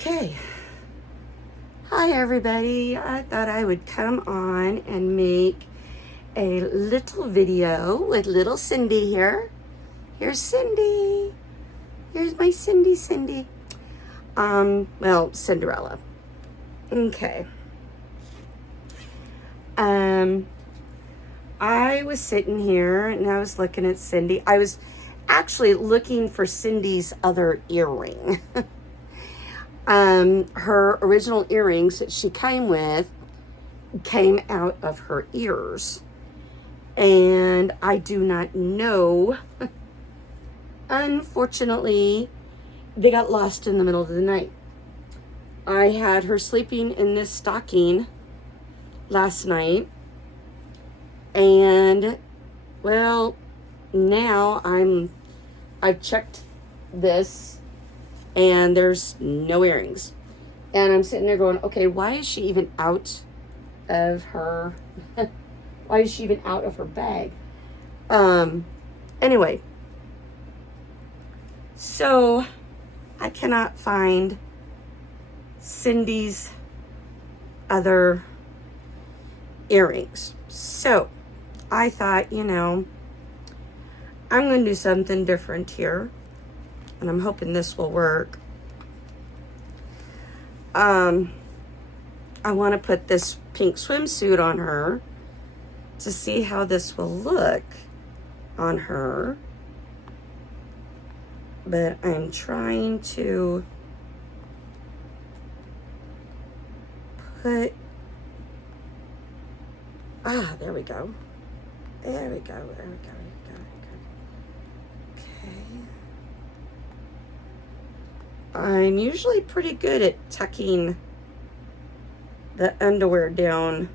Okay. Hi, everybody. I thought I would come on and make a little video with little Cindy here. Here's Cindy. Here's my Cindy. Well, Cinderella. Okay. I was sitting here and I was looking at Cindy. I was actually looking for Cindy's other earring. Her original earrings that she came with came out of her ears. And I do not know. Unfortunately, they got lost in the middle of the night. I had her sleeping in this stocking last night. And, well, now I've checked this and there's no earrings. And I'm sitting there going, okay, why is she even out of her, why is she even out of her bag? Anyway, so I cannot find Cindy's other earrings. So I thought, I'm going to do something different here. And I'm hoping this will work. I want to put this pink swimsuit on her to see how this will look on her. But I'm trying to put... there we go. There we go. Okay. I'm usually pretty good at tucking the underwear down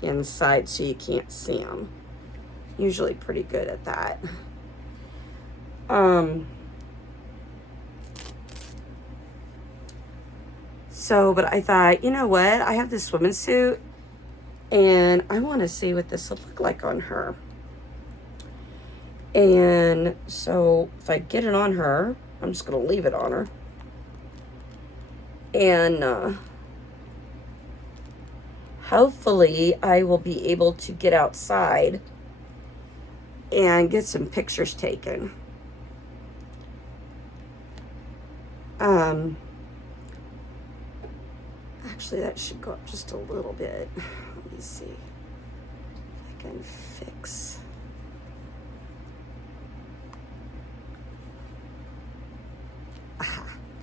inside so you can't see them. Usually pretty good at that. But I thought, you know what? I have this swimming suit and I want to see what this will look like on her. And so if I get it on her, I'm just going to leave it on her. And hopefully I will be able to get outside and get some pictures taken. Actually, that should go up just a little bit. Let me see if I can fix.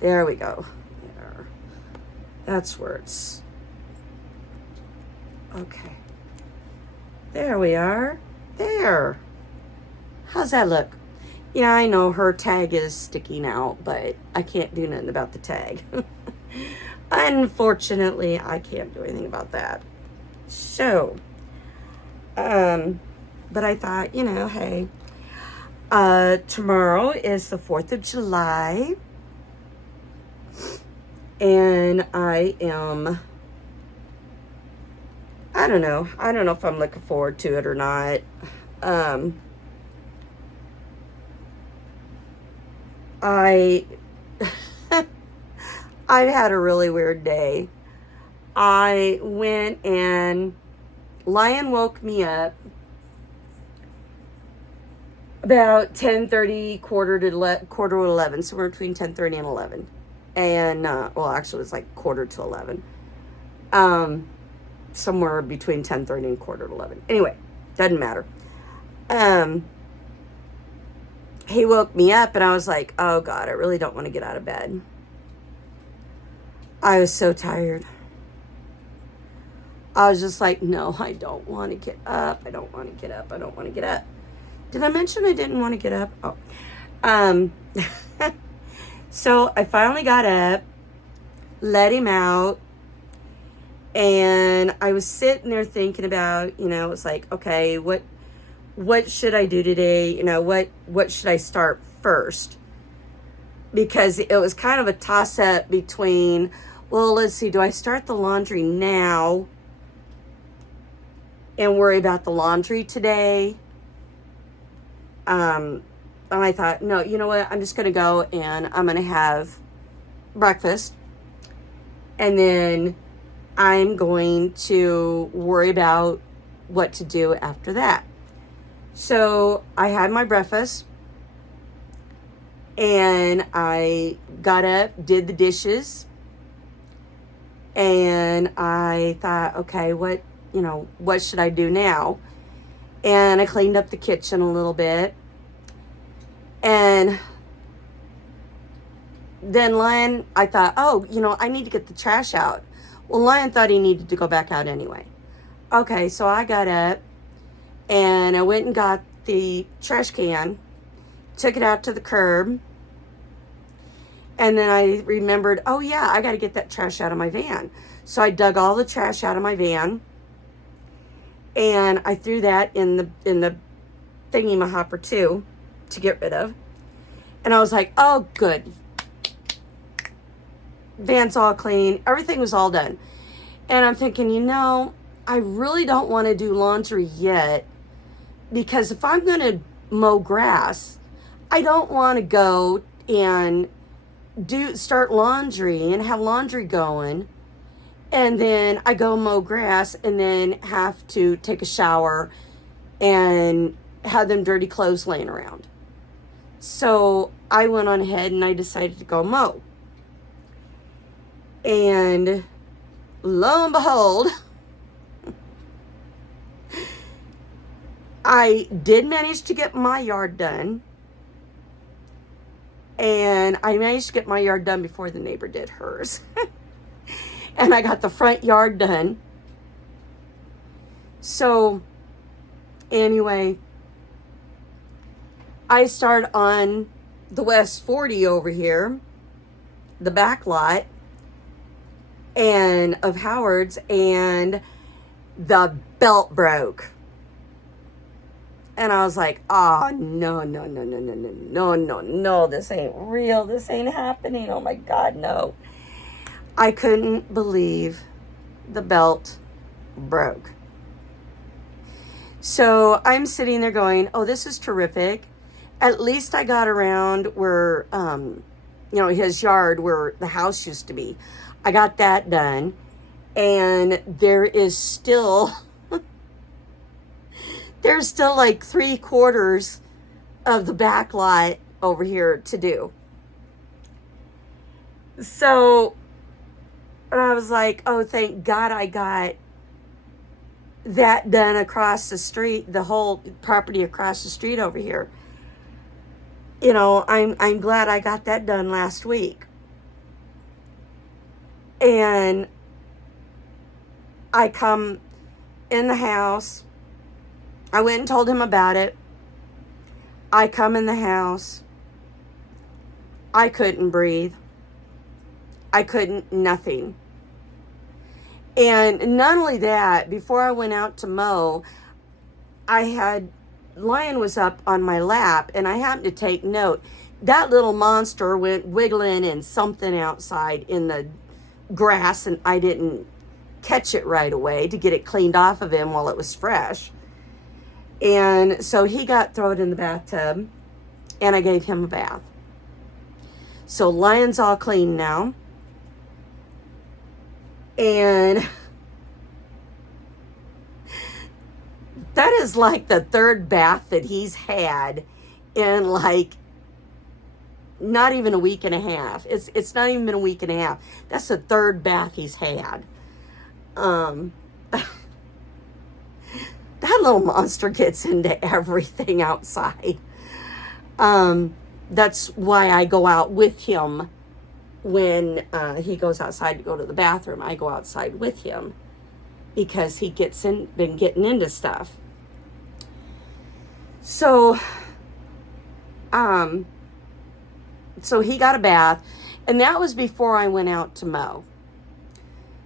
There we go. There. That's where it's... Okay. There we are. There. How's that look? Yeah, I know her tag is sticking out, but I can't do nothing about the tag. Unfortunately, I can't do anything about that. So, but I thought, hey, tomorrow is the 4th of July. And I don't know if I'm looking forward to it or not. I've had a really weird day. I went and Lion woke me up about 10:30, quarter to 11, somewhere between 10:30 and 11. And, well, actually it was like quarter to 11. Somewhere between 10:30 and quarter to 11. Anyway, doesn't matter. He woke me up and I was like, oh God, I really don't want to get out of bed. I was so tired. I was just like, no, I don't want to get up. I don't want to get up. Did I mention I didn't want to get up? Oh. So I finally got up, let him out, and I was sitting there thinking about, it was like, okay, what should I do today? What should I start first? Because it was kind of a toss-up between, well, let's see, do I start the laundry now and worry about the laundry today? And I thought, no, you know what? I'm just going to go and I'm going to have breakfast, and then I'm going to worry about what to do after that. So I had my breakfast, and I got up, did the dishes, and I thought, okay, what should I do now? And I cleaned up the kitchen a little bit. And then Lion, I thought, I need to get the trash out. Well, Lion thought he needed to go back out anyway. Okay, so I got up and I went and got the trash can, took it out to the curb, and then I remembered, oh yeah, I got to get that trash out of my van. So I dug all the trash out of my van, and I threw that in the thingy-ma-hopper too, to get rid of. And I was like, oh, good. Van's all clean. Everything was all done. And I'm thinking, I really don't want to do laundry yet, because if I'm going to mow grass, I don't want to go and start laundry and have laundry going, and then I go mow grass and then have to take a shower and have them dirty clothes laying around. So I went on ahead and I decided to go mow. And lo and behold, I did manage to get my yard done. And I managed to get my yard done before the neighbor did hers. And I got the front yard done. So anyway, I started on the West 40 over here, the back lot, and of Howard's, and the belt broke. And I was like, oh, no, this ain't real. This ain't happening. Oh my God, no. I couldn't believe the belt broke. So I'm sitting there going, oh, this is terrific. At least I got around where, his yard where the house used to be. I got that done. And there's still like 3/4 of the back lot over here to do. So I was like, oh, thank God I got that done across the street, the whole property across the street over here. I'm glad I got that done last week. And I come in the house. I went and told him about it. I come in the house. I couldn't breathe. I couldn't, nothing. And not only that, before I went out to mow, Lion was up on my lap, and I happened to take note. That little monster went wiggling in something outside in the grass, and I didn't catch it right away to get it cleaned off of him while it was fresh. And so he got thrown in the bathtub, and I gave him a bath. So Lion's all clean now. And that is like the third bath that he's had in like not even a week and a half. It's not even been a week and a half. That's the third bath he's had. That little monster gets into everything outside. That's why I go out with him when he goes outside to go to the bathroom. I go outside with him because he been getting into stuff. So, so he got a bath, and that was before I went out to mow.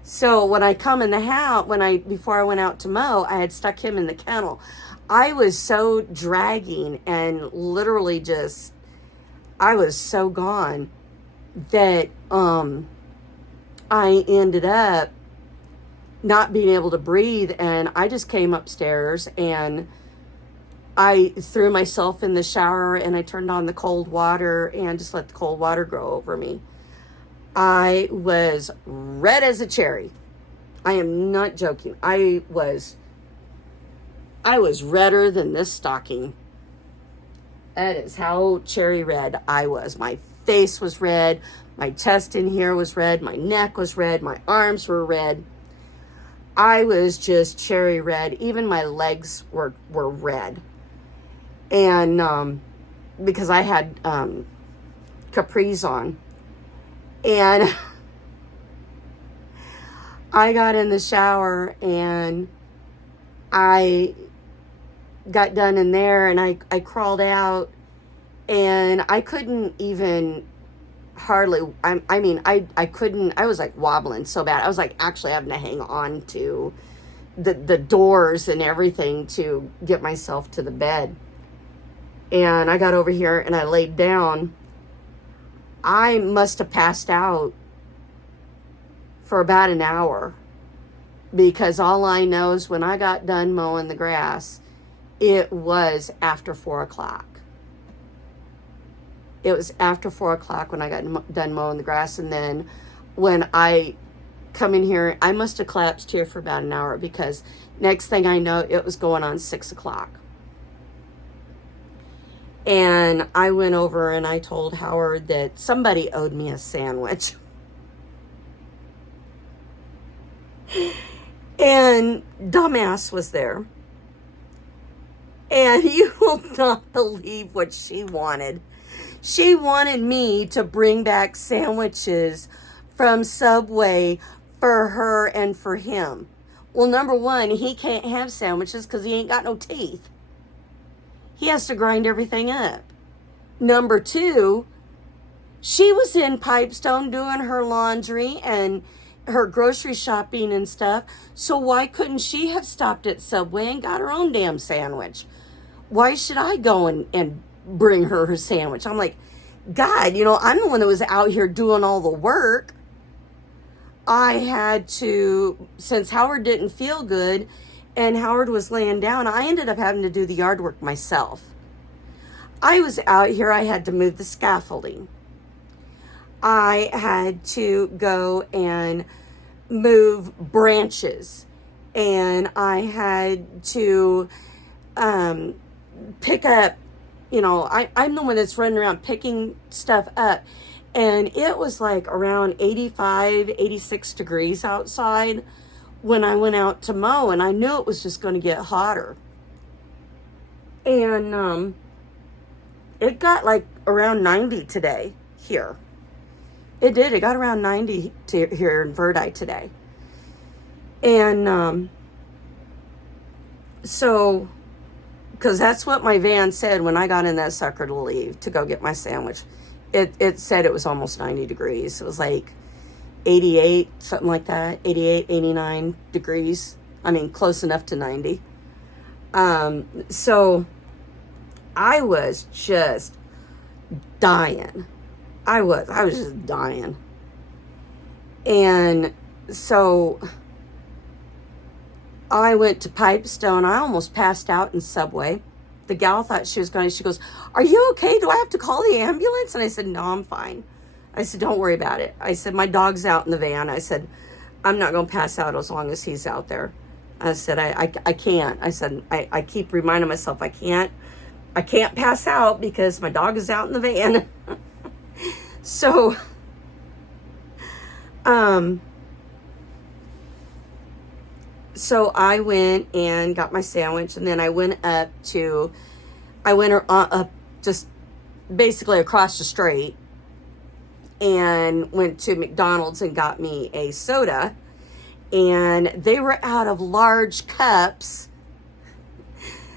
So when I come in the house, before I went out to mow, I had stuck him in the kennel. I was so dragging and literally I was so gone that I ended up not being able to breathe, and I just came upstairs and I threw myself in the shower, and I turned on the cold water and just let the cold water go over me. I was red as a cherry. I am not joking. I was redder than this stocking. That is how cherry red I was. My face was red. My chest in here was red. My neck was red. My arms were red. I was just cherry red. Even my legs were red. And because I had capris on. And I got in the shower and I got done in there, and I crawled out, and I couldn't even hardly, I couldn't, I was like wobbling so bad. I was like actually having to hang on to the doors and everything to get myself to the bed. And I got over here and I laid down. I must have passed out for about an hour, because all I know is when I got done mowing the grass, it was after 4 o'clock. It was after 4 o'clock when I got done mowing the grass. And then when I come in here, I must have collapsed here for about an hour, because next thing I know, it was going on 6 o'clock. And I went over and I told Howard that somebody owed me a sandwich. And dumbass was there. And you will not believe what she wanted. She wanted me to bring back sandwiches from Subway for her and for him. Well, number one, he can't have sandwiches because he ain't got no teeth. He has to grind everything up. Number two, she was in Pipestone doing her laundry and her grocery shopping and stuff. So why couldn't she have stopped at Subway and got her own damn sandwich? Why should I go and bring her sandwich? I'm like, God, I'm the one that was out here doing all the work. I had to, since Howard didn't feel good and Howard was laying down, I ended up having to do the yard work myself. I was out here, I had to move the scaffolding. I had to go and move branches. And I had to pick up, I'm the one that's running around picking stuff up. And it was like around 85, 86 degrees outside when I went out to mow. And I knew it was just going to get hotter. And it got like around 90 today here. It did. It got around 90 here in Verdi today. And so, because that's what my van said when I got in that sucker to leave to go get my sandwich. It said it was almost 90 degrees. It was like 88, something like that. 88, 89 degrees. I mean, close enough to 90. So I was just dying. I was just dying. And so I went to Pipestone. I almost passed out in Subway. The gal thought she was going to, she goes, "Are you okay? Do I have to call the ambulance?" And I said, "No, I'm fine." I said, "Don't worry about it." I said, "My dog's out in the van." I said, "I'm not going to pass out as long as he's out there." I said, I can't. I said, I keep reminding myself I can't pass out because my dog is out in the van. So, so I went and got my sandwich, and then I went up just basically across the street and went to McDonald's and got me a soda, and they were out of large cups,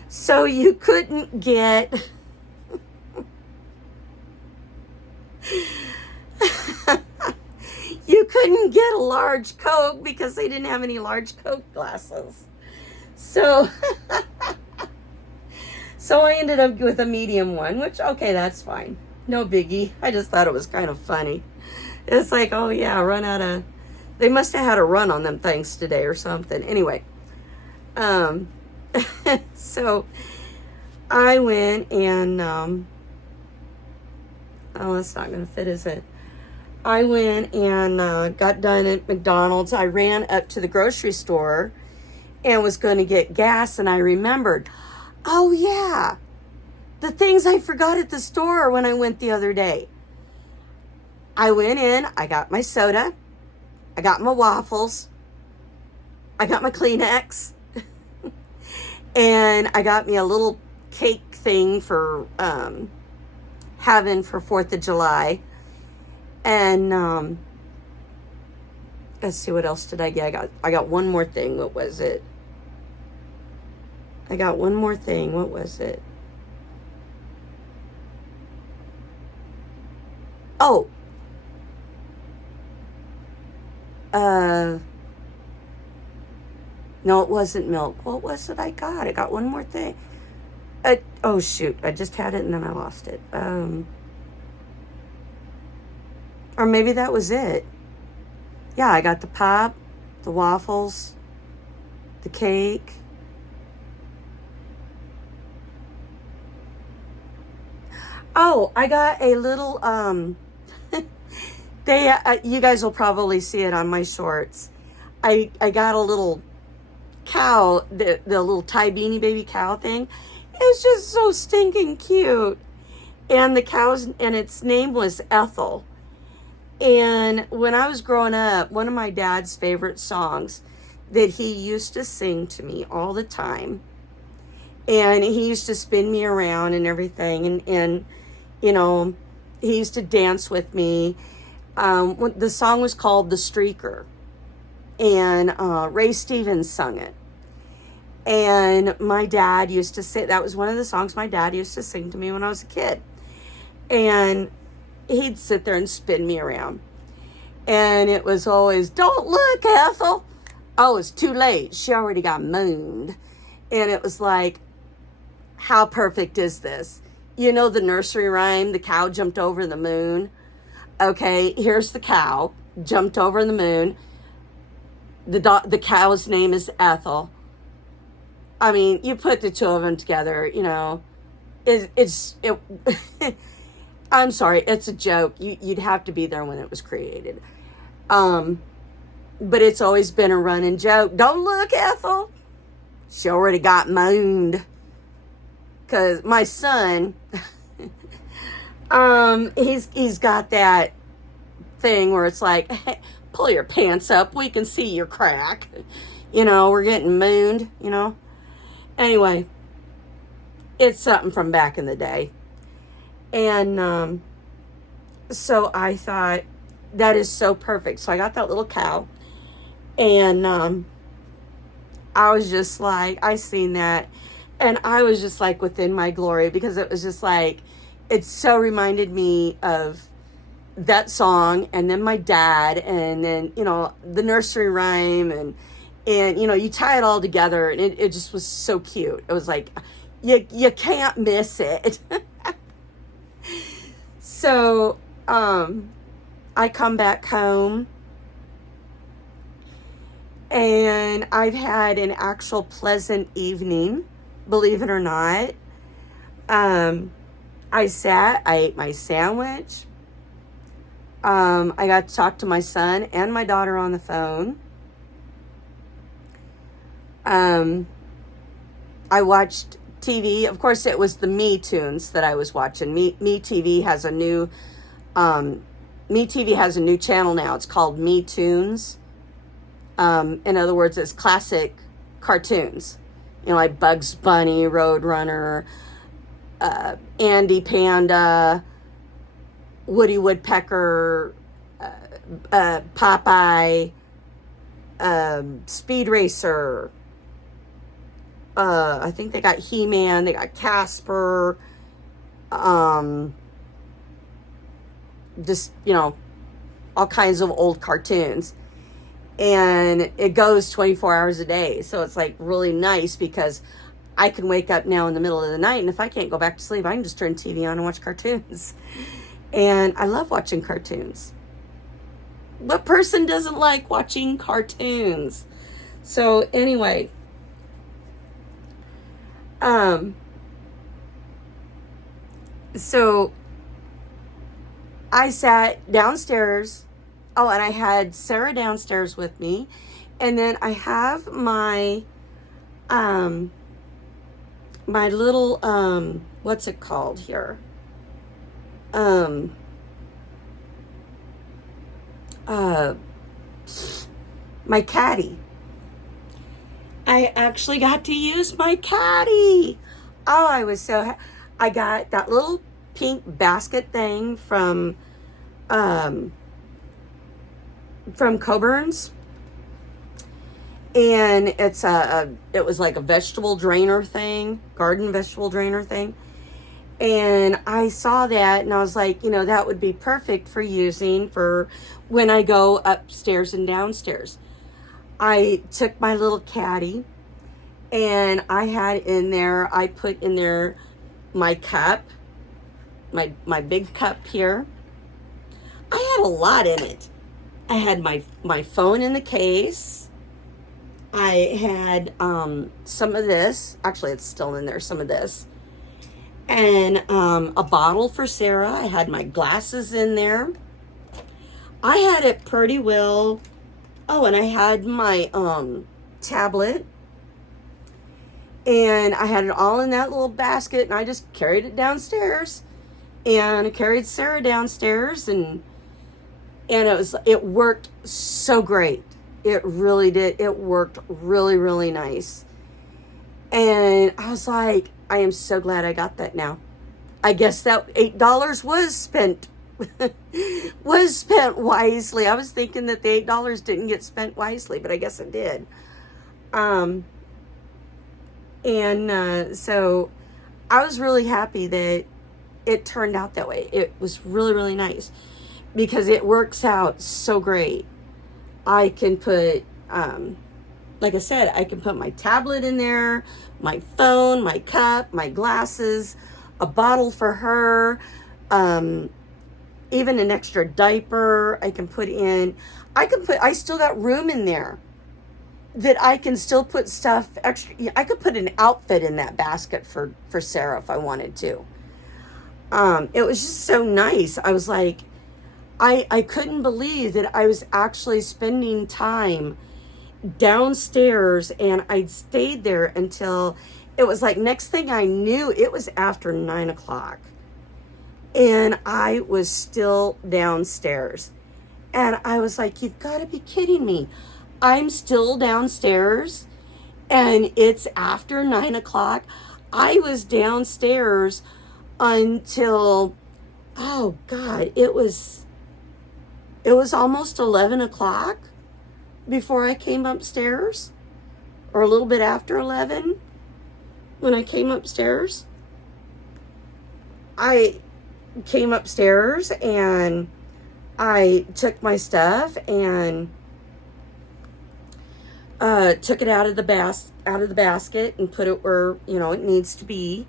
so you couldn't get you couldn't get a large Coke because they didn't have any large Coke glasses. So so I ended up with a medium one, which, okay, that's fine. No biggie. I just thought it was kind of funny. It's like, oh yeah, they must have had a run on them things today or something. Anyway, so I went and, oh, that's not going to fit, is it? I went and got done at McDonald's. I ran up to the grocery store and was going to get gas, and I remembered, oh yeah, the things I forgot at the store when I went the other day. I went in, I got my soda, I got my waffles, I got my Kleenex, and I got me a little cake thing for having for 4th of July. And let's see, what else did I get? I got one more thing. What was it? I got one more thing. What was it? Oh. No, it wasn't milk. What was it I got? I got one more thing. Oh, shoot. I just had it and then I lost it. Or maybe that was it. Yeah, I got the pop, the waffles, the cake. Oh, I got a little, you guys will probably see it on my shorts. I got a little cow, the little Thai Beanie Baby cow thing. It's just so stinking cute. And its name was Ethel. And when I was growing up, one of my dad's favorite songs that he used to sing to me all the time, and he used to spin me around and everything, and you know, he used to dance with me. The song was called The Streaker, and Ray Stevens sung it. And my dad used to say, that was one of the songs my dad used to sing to me when I was a kid. And he'd sit there and spin me around. And it was always, don't look, Ethel. Oh, it's too late. She already got mooned. And it was like, how perfect is this? You know the nursery rhyme, the cow jumped over the moon? Okay, here's the cow, jumped over the moon. The cow's name is Ethel. I mean, you put the two of them together, you know, I'm sorry, it's a joke. You'd have to be there when it was created. But it's always been a running joke. Don't look, Ethel. She already got mooned. Because my son, he's got that thing where it's like, hey, pull your pants up. We can see your crack. You know, we're getting mooned, you know. Anyway, it's something from back in the day. And so I thought, that is so perfect. So I got that little cow. And I was just like, I seen that. And I was just like within my glory, because it was just like, it so reminded me of that song, and then my dad, and then, you know, the nursery rhyme, and you know, you tie it all together, and it just was so cute. It was like, you can't miss it. So, I come back home, and I've had an actual pleasant evening, believe it or not. I ate my sandwich. I got to talk to my son and my daughter on the phone. I watched TV. Of course, it was the Me Tunes that I was watching. Me TV has a new channel now. It's called Me Tunes. In other words, it's classic cartoons. You know, like Bugs Bunny, Roadrunner, Andy Panda, Woody Woodpecker, Popeye, Speed Racer. I think they got He-Man, they got Casper, just, you know, all kinds of old cartoons. And it goes 24 hours a day. So it's like really nice, because I can wake up now in the middle of the night, and if I can't go back to sleep, I can just turn TV on and watch cartoons. And I love watching cartoons. What person doesn't like watching cartoons? So anyway, so I sat downstairs. Oh, and I had Sarah downstairs with me. And then I have my little, what's it called here? Um, uh, my caddy. I actually got to use my caddy. Oh, I was so I got that little pink basket thing from Coburn's, and it was like a vegetable drainer thing, garden vegetable drainer thing. And I saw that and I was like, that would be perfect for using for when I go upstairs and downstairs. I took my little caddy and I put in there my cup, my big cup here. I had a lot in it. I had my phone in the case. I had some of this. Actually, it's still in there, some of this. And a bottle for Sarah. I had my glasses in there. I had it pretty well. Oh, and I had my tablet. And I had it all in that little basket. And I just carried it downstairs. And I carried Sarah downstairs. And it worked so great. It really did. It worked really, really nice. And I was like, I am so glad I got that now. I guess that $8 was spent wisely. I was thinking that the $8 didn't get spent wisely, but I guess it did. So I was really happy that it turned out that way. It was really, really nice because it works out so great. I can put, like I said, I can put my tablet in there, my phone, my cup, my glasses, a bottle for her, even an extra diaper I can put in. I still got room in there that I can still put stuff extra. I could put an outfit in that basket for Sarah if I wanted to. It was just so nice. I was like, I couldn't believe that I was actually spending time downstairs, and I'd stayed there until it was like next thing I knew it was after 9 o'clock and I was still downstairs. And I was like, you've got to be kidding me. I'm still downstairs and it's after 9 o'clock. I was downstairs until, oh God, it was almost 11 o'clock before I came upstairs, or a little bit after 11 when I came upstairs. I came upstairs and I took my stuff and took it out of the basket and put it where it needs to be,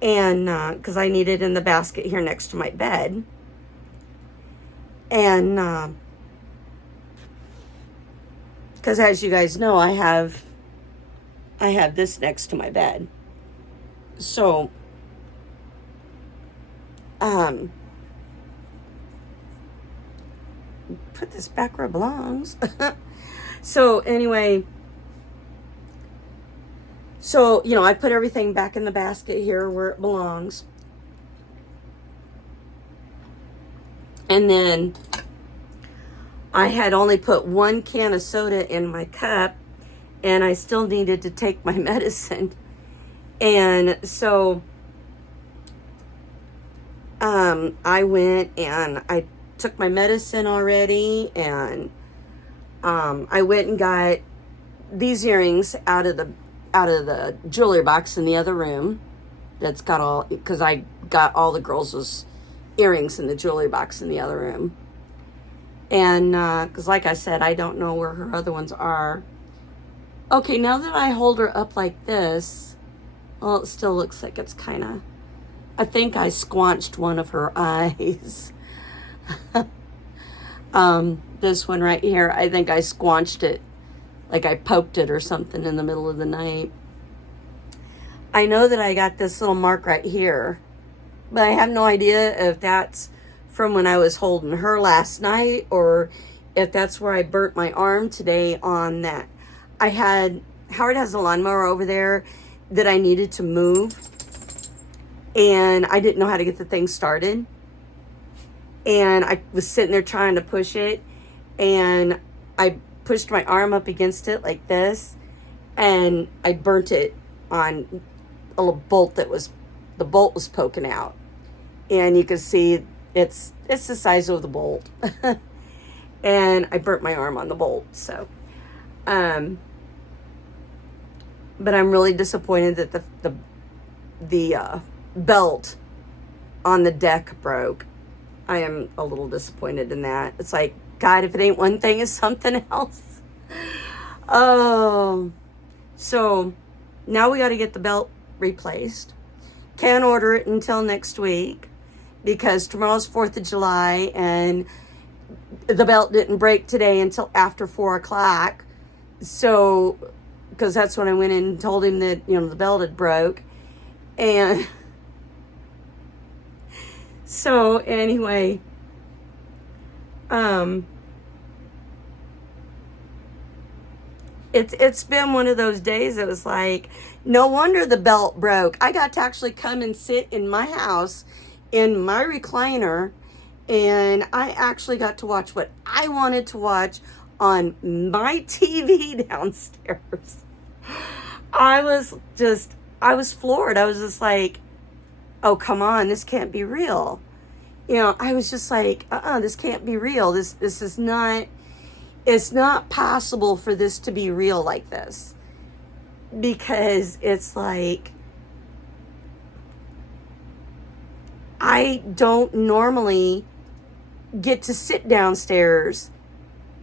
and because I need it in the basket here next to my bed. And because as you guys know, I have this next to my bed. So put this back where it belongs. So anyway, I put everything back in the basket here where it belongs. And then I had only put 1 can of soda in my cup, and I still needed to take my medicine. And so I went and I took my medicine already, and I went and got these earrings out of the jewelry box in the other room. That's got all, because I got all the girls' earrings in the jewelry box in the other room. And because like I said, I don't know where her other ones are. Okay, now that I hold her up like this, well, it still looks like it's kind of, I think I squanched one of her eyes. This one right here, I think I squanched it, like I poked it or something in the middle of the night. I know that I got this little mark right here, but I have no idea if that's from when I was holding her last night, or if that's where I burnt my arm today on that. Howard has a lawnmower over there that I needed to move, and I didn't know how to get the thing started. And I was sitting there trying to push it, and I pushed my arm up against it like this, and I burnt it on a little bolt the bolt was poking out. And you can see it's the size of the bolt. And I burnt my arm on the bolt, so. But I'm really disappointed that the belt on the deck broke. I am a little disappointed in that. It's like, God, if it ain't one thing, it's something else. Oh, so now we got to get the belt replaced. Can't order it until next week because tomorrow's 4th of July and the belt didn't break today until after 4 o'clock. So, because that's when I went in and told him that, the belt had broke. And so anyway, it's been one of those days that was like, no wonder the belt broke. I got to actually come and sit in my house in my recliner, and I actually got to watch what I wanted to watch on my TV downstairs. I was floored. I was just like, oh, come on, this can't be real. I was just like, this can't be real. This is not, it's not possible for this to be real like this. Because it's like, I don't normally get to sit downstairs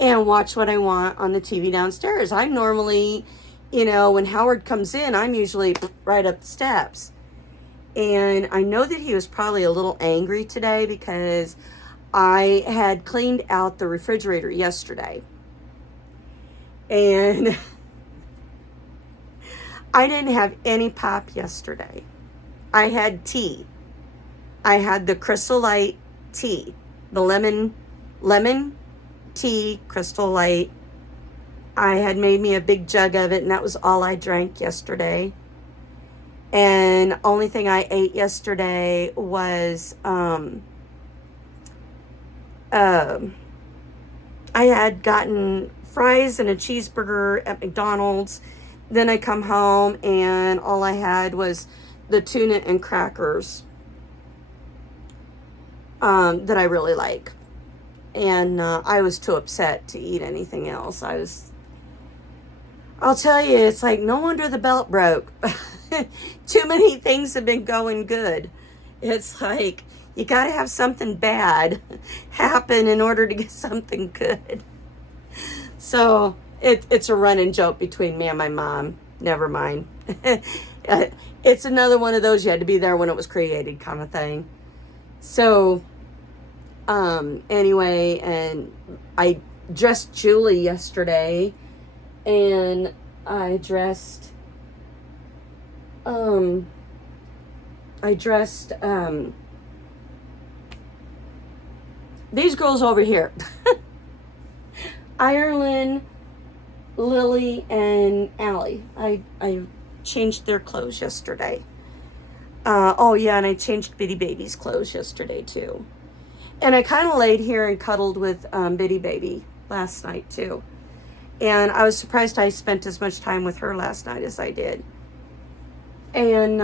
and watch what I want on the TV downstairs. I normally, when Howard comes in, I'm usually right up the steps. And I know that he was probably a little angry today because I had cleaned out the refrigerator yesterday. And I didn't have any pop yesterday. I had tea. I had the Crystal Light tea. The lemon tea, Crystal Light. I had made me a big jug of it, and that was all I drank yesterday. And only thing I ate yesterday was I had gotten fries and a cheeseburger at McDonald's. Then I come home and all I had was the tuna and crackers that I really like. And I was too upset to eat anything else. I'll tell you, it's like, no wonder the belt broke. Too many things have been going good. It's like, you got to have something bad happen in order to get something good. So it's a running joke between me and my mom. Never mind. It's another one of those you had to be there when it was created kind of thing. So anyway, and I dressed Julie yesterday, and I dressed these girls over here. Ireland, Lily, and Allie. I changed their clothes yesterday. Oh yeah, and I changed Bitty Baby's clothes yesterday too. And I kind of laid here and cuddled with Bitty Baby last night too. And I was surprised I spent as much time with her last night as I did. And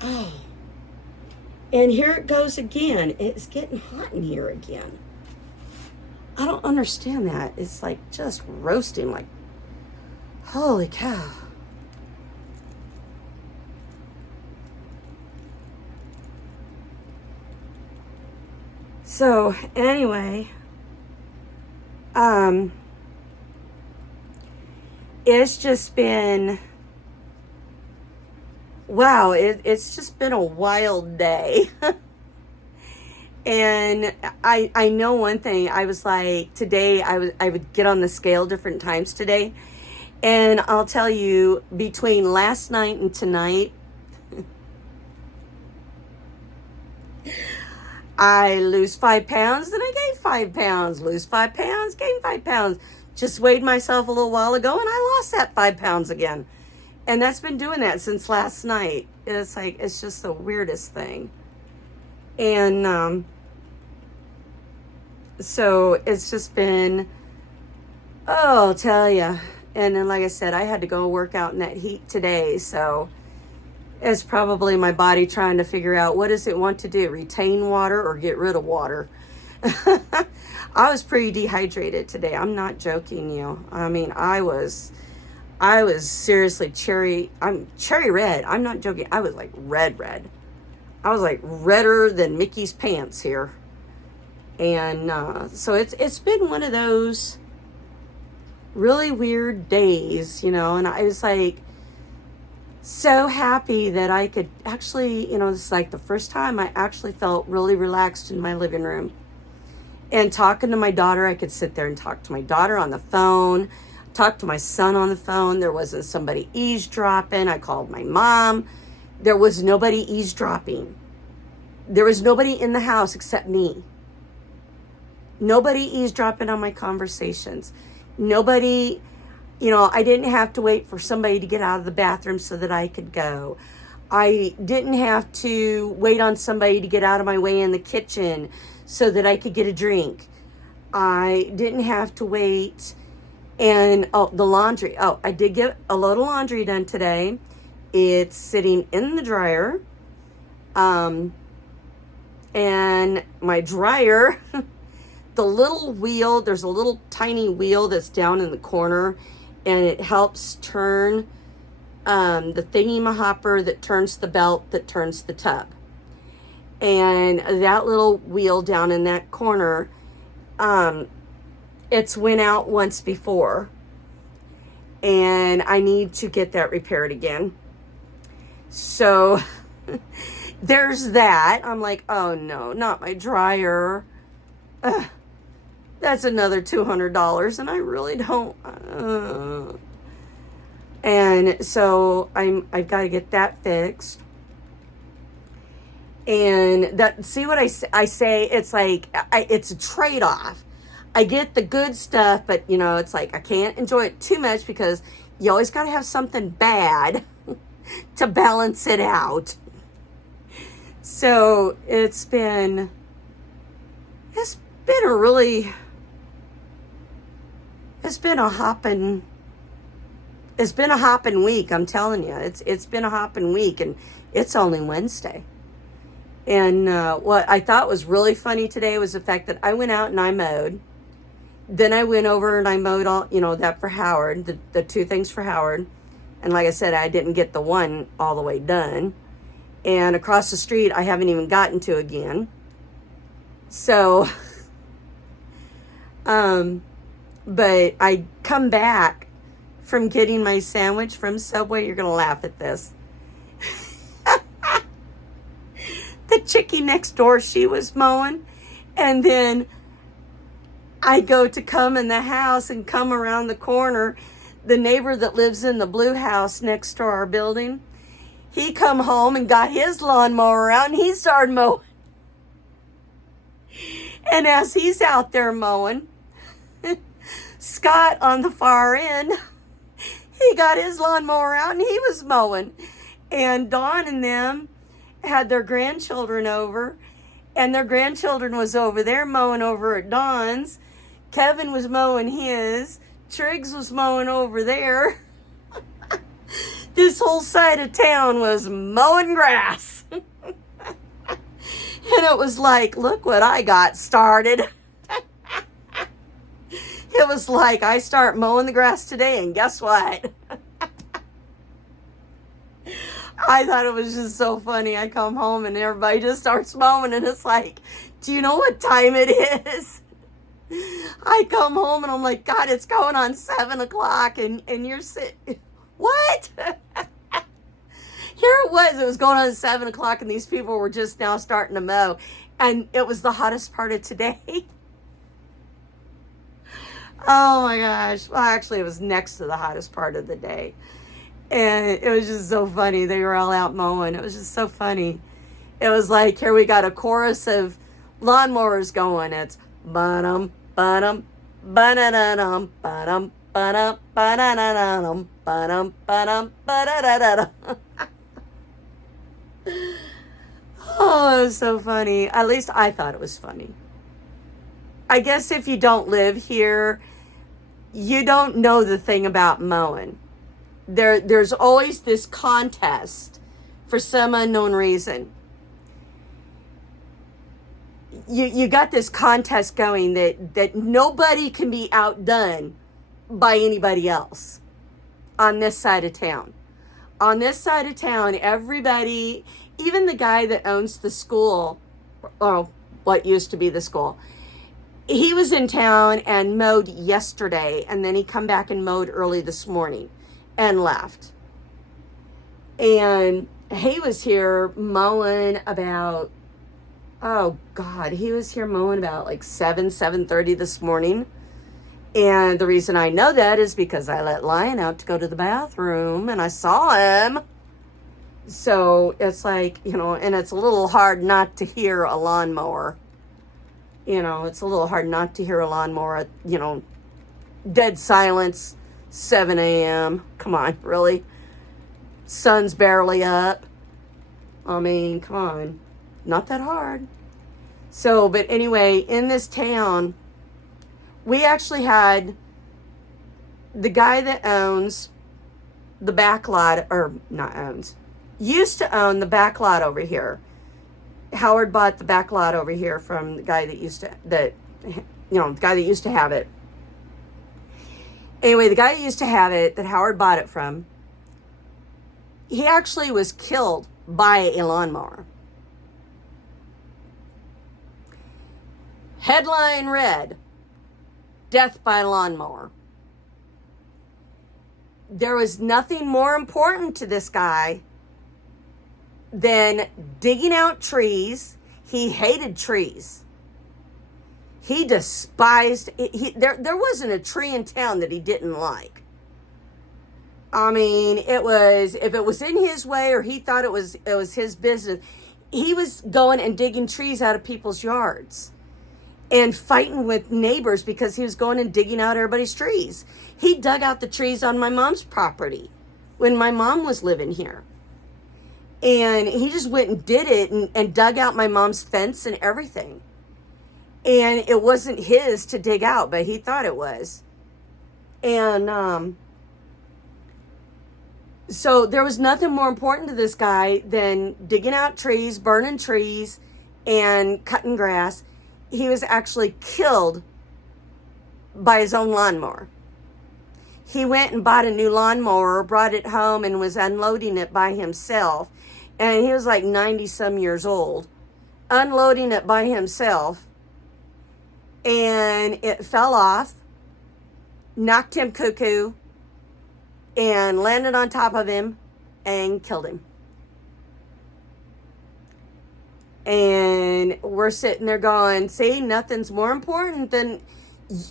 and here it goes again. It's getting hot in here again. I don't understand that. It's like just roasting, like, holy cow. So anyway, it's just been, wow, it's just been a wild day. And I know one thing. I was like, today I would get on the scale different times today. And I'll tell you, between last night and tonight, I lose 5 pounds, then I gain 5 pounds. Lose 5 pounds, gain 5 pounds. Just weighed myself a little while ago and I lost that 5 pounds again. And that's been doing that since last night. It's like, it's just the weirdest thing. And so it's just been, oh, I'll tell you. And then, like I said, I had to go work out in that heat today. So it's probably my body trying to figure out, what does it want to do? Retain water or get rid of water? I was pretty dehydrated today. I'm not joking you. I mean, I was seriously I'm cherry red. I'm not joking. I was like red. I was like redder than Mickey's pants here. And so it's been one of those really weird days, you know, and I was like so happy that I could actually, you know, this is like the first time I actually felt really relaxed in my living room. And talking to my daughter, I could sit there and talk to my daughter on the phone, talk to my son on the phone. There wasn't somebody eavesdropping. I called my mom. There was nobody eavesdropping. There was nobody in the house except me. Nobody eavesdropping on my conversations. Nobody, you know, I didn't have to wait for somebody to get out of the bathroom so that I could go. I didn't have to wait on somebody to get out of my way in the kitchen so that I could get a drink. I didn't have to wait. And, the laundry. I did get a load of laundry done today. It's sitting in the dryer. And my dryer, the little wheel, there's a little tiny wheel that's down in the corner, and it helps turn the thingy-ma-hopper that turns the belt that turns the tub. And that little wheel down in that corner, it's went out once before, and I need to get that repaired again. So there's that. I'm like, oh no, not my dryer. That's another $200, and I really don't. And so I've got to get that fixed. And that, see what I say? It's like, it's a trade-off. I get the good stuff, but you know, it's like I can't enjoy it too much because you always got to have something bad to balance it out. So it's been a hopping week. I'm telling you, it's been a hopping week, and it's only Wednesday. And what I thought was really funny today was the fact that I went out and I mowed. Then I went over and I mowed all, you know, that for Howard, the 2 things for Howard. And like I said, I didn't get the one all the way done. And across the street, I haven't even gotten to again. So, but I come back from getting my sandwich from Subway. You're going to laugh at this. The chickie next door, she was mowing. And then I go to come in the house and come around the corner. The neighbor that lives in the blue house next to our building, he come home and got his lawnmower out and he started mowing. And as he's out there mowing, Scott on the far end, he got his lawnmower out and he was mowing. And Dawn and them had their grandchildren over, and their grandchildren was over there mowing over at Dawn's. Kevin was mowing his. Triggs was mowing over there. This whole side of town was mowing grass. And it was like, look what I got started. It was like, I start mowing the grass today, and guess what? I thought it was just so funny. I come home and everybody just starts mowing, and it's like, do you know what time it is? I come home and I'm like, God, it's going on 7 o'clock, and you're sitting, what? Here it was going on 7 o'clock, and these people were just now starting to mow, and it was the hottest part of today. Oh my gosh. Well, actually, it was next to the hottest part of the day. And it was just so funny. They were all out mowing. It was just so funny. It was like, here we got a chorus of lawnmower's going. It's ba-dum, ba-dum, ba-da-da-dum, ba-dum, ba-dum, ba-da-da-dum, ba-dum, ba-dum, ba-da-da-da-dum. Oh, it was so funny. At least I thought it was funny. I guess if you don't live here, you don't know the thing about mowing. There's always this contest for some unknown reason. You got this contest going that nobody can be outdone by anybody else on this side of town. On this side of town, everybody, even the guy that owns the school, or what used to be the school, he was in town and mowed yesterday, and then he come back and mowed early this morning and left. And he was here mowing about, oh God, he was here mowing about like 7:30 this morning. And the reason I know that is because I let Lion out to go to the bathroom and I saw him. So it's like, and it's a little hard not to hear a lawnmower. It's a little hard not to hear a lawnmower, dead silence, 7 a.m. Come on, really? Sun's barely up. I mean, come on. Not that hard. So, but anyway, in this town, we actually had the guy that owns the back lot, or not owns, used to own the back lot over here. Howard bought the back lot over here from the guy that used to, the guy that used to have it. Anyway, the guy that used to have it, that Howard bought it from, he actually was killed by a lawnmower. Headline read, "Death by lawnmower." There was nothing more important to this guy than digging out trees. He hated trees. He despised it. There wasn't a tree in town that he didn't like. I mean, if it was in his way or he thought it was his business, he was going and digging trees out of people's yards and fighting with neighbors because he was going and digging out everybody's trees. He dug out the trees on my mom's property when my mom was living here. And he just went and did it and dug out my mom's fence and everything. And it wasn't his to dig out, but he thought it was. And so there was nothing more important to this guy than digging out trees, burning trees, and cutting grass. He was actually killed by his own lawnmower. He went and bought a new lawnmower, brought it home, and was unloading it by himself. And he was like 90 some years old, unloading it by himself. And it fell off, knocked him cuckoo, and landed on top of him and killed him. And we're sitting there going, see, nothing's more important than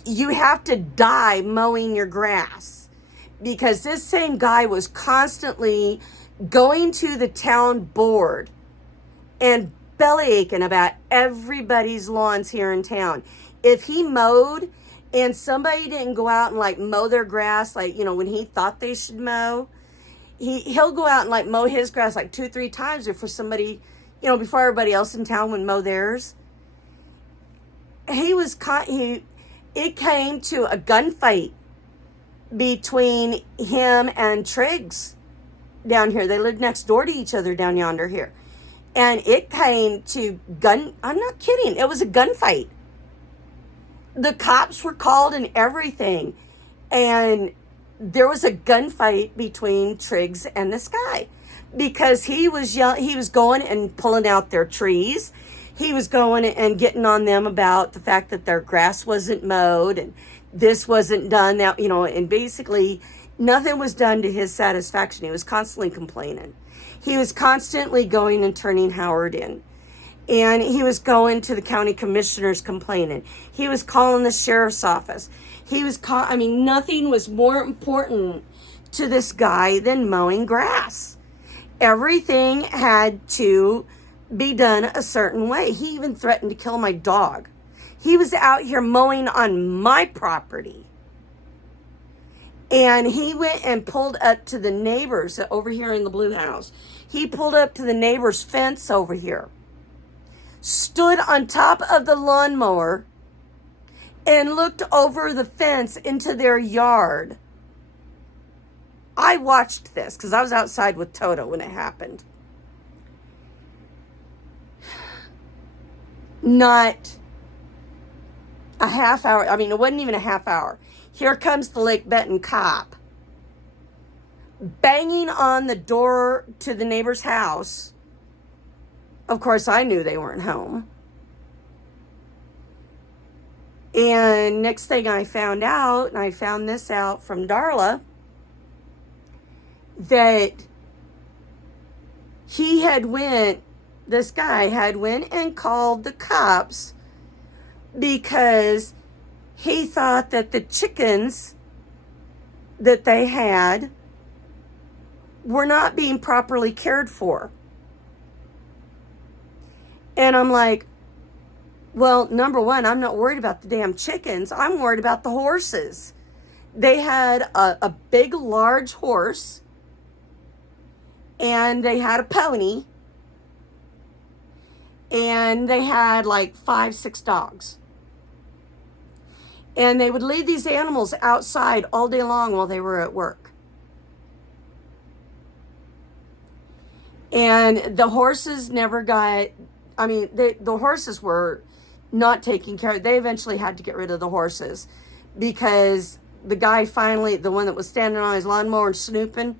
you have to die mowing your grass. Because this same guy was constantly going to the town board and belly aching about everybody's lawns here in town. If he mowed and somebody didn't go out and like mow their grass, like, when he thought they should mow, he'll go out and like mow his grass like 2-3 times before somebody, before everybody else in town would mow theirs. It came to a gunfight between him and Triggs down here. They lived next door to each other down yonder here. And it came to I'm not kidding, it was a gunfight. The cops were called and everything. And there was a gunfight between Triggs and this guy. Because he was going and pulling out their trees. He was going and getting on them about the fact that their grass wasn't mowed and this wasn't done. That, and basically nothing was done to his satisfaction. He was constantly complaining. He was constantly going and turning Howard in. And he was going to the county commissioners complaining. He was calling the sheriff's office. Nothing was more important to this guy than mowing grass. Everything had to be done a certain way. He even threatened to kill my dog. He was out here mowing on my property. And he went and pulled up to the neighbors over here in the blue house. He pulled up to the neighbor's fence over here, stood on top of the lawnmower, and looked over the fence into their yard. I watched this because I was outside with Toto when it happened. Not a half hour. I mean, it wasn't even a half hour. Here comes the Lake Benton cop, banging on the door to the neighbor's house. Of course, I knew they weren't home. And next thing I found out, and I found this out from Darla, that this guy had went and called the cops because he thought that the chickens that they had were not being properly cared for. And I'm like, well, number one, I'm not worried about the damn chickens. I'm worried about the horses. They had a big, large horse, and they had a pony, and they had like 5, 6 dogs. And they would leave these animals outside all day long while they were at work. And the horses never got, the horses were not taken care of. They eventually had to get rid of the horses because the guy finally, the one that was standing on his lawnmower and snooping,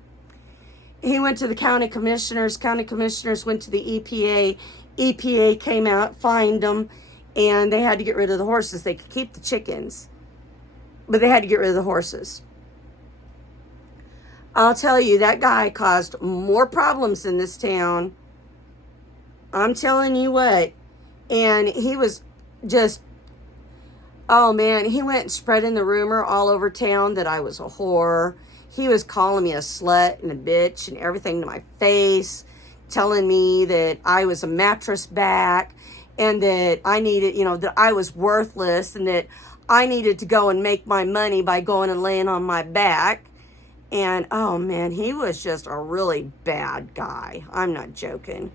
he went to the county commissioners. County commissioners went to the EPA. EPA came out, fined them, and they had to get rid of the horses. They could keep the chickens, but they had to get rid of the horses. I'll tell you, that guy caused more problems in this town. I'm telling you what. And he was just, oh man, he went spreading the rumor all over town that I was a whore. He was calling me a slut and a bitch and everything to my face, telling me that I was a mattress back and that I needed, that I was worthless and that I needed to go and make my money by going and laying on my back. And oh man, he was just a really bad guy. I'm not joking.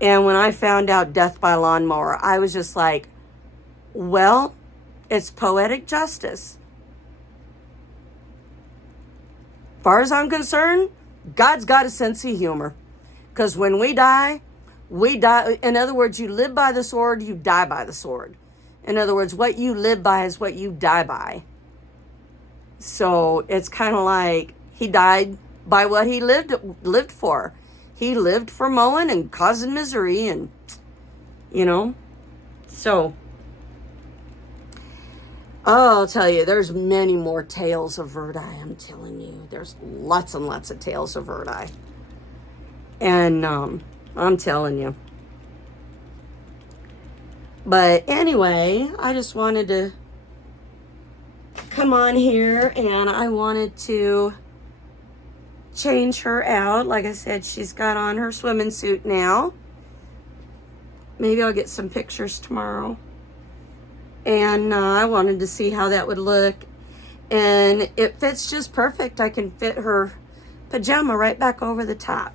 And when I found out death by lawnmower, I was just like, well, it's poetic justice. As far as I'm concerned, God's got a sense of humor. Because when we die, we die. In other words, you live by the sword, you die by the sword. In other words, what you live by is what you die by. So it's kind of like he died by what he lived for. He lived for mowing and causing misery and, So, I'll tell you, there's many more tales of Verdi, I'm telling you. There's lots and lots of tales of Verdi. And I'm telling you. But anyway, I just wanted to come on here and I wanted to change her out. Like I said, she's got on her swimming suit now. Maybe I'll get some pictures tomorrow. And I wanted to see how that would look. And it fits just perfect. I can fit her pajama right back over the top.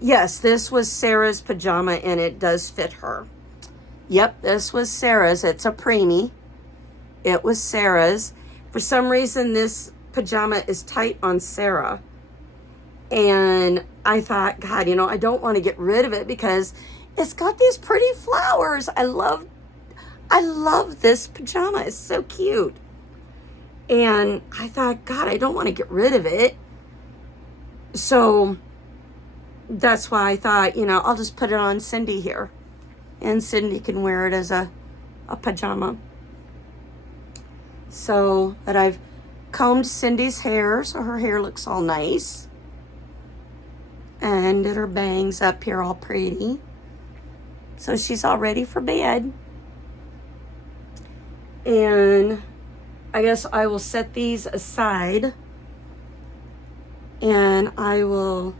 Yes, this was Sarah's pajama and it does fit her. Yep, this was Sarah's. It's a preemie. It was Sarah's. For some reason, this pajama is tight on Sarah. And I thought, God, I don't want to get rid of it because it's got these pretty flowers. I love this pajama. It's so cute. And I thought, God, I don't want to get rid of it. So that's why I thought, I'll just put it on Cindy here. And Cindy can wear it as a pajama. So, but I've combed Cindy's hair, so her hair looks all nice. And did her bangs up here all pretty. So she's all ready for bed. And I guess I will set these aside. And I will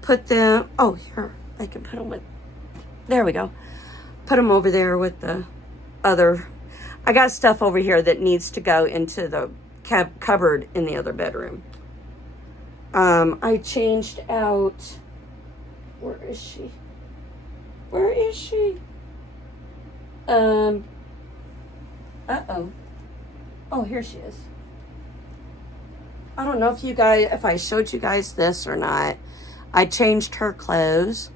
put them, here, I can put them with There we go. Put them over there with the other. I got stuff over here that needs to go into the cupboard in the other bedroom. I changed out. Where is she? Where is she? Uh-oh. Oh, here she is. I don't know if I showed you guys this or not. I changed her clothes.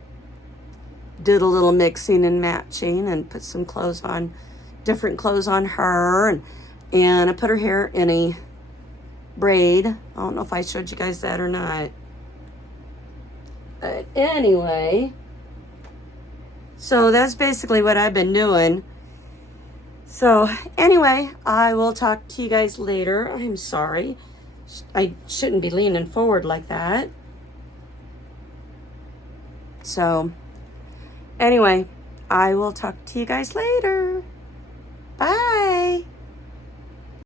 Did a little mixing and matching and put some clothes on, different clothes on her. And I put her hair in a braid. I don't know if I showed you guys that or not. But anyway, so that's basically what I've been doing. So anyway, I will talk to you guys later. I'm sorry. I shouldn't be leaning forward like that. So anyway, I will talk to you guys later. Bye.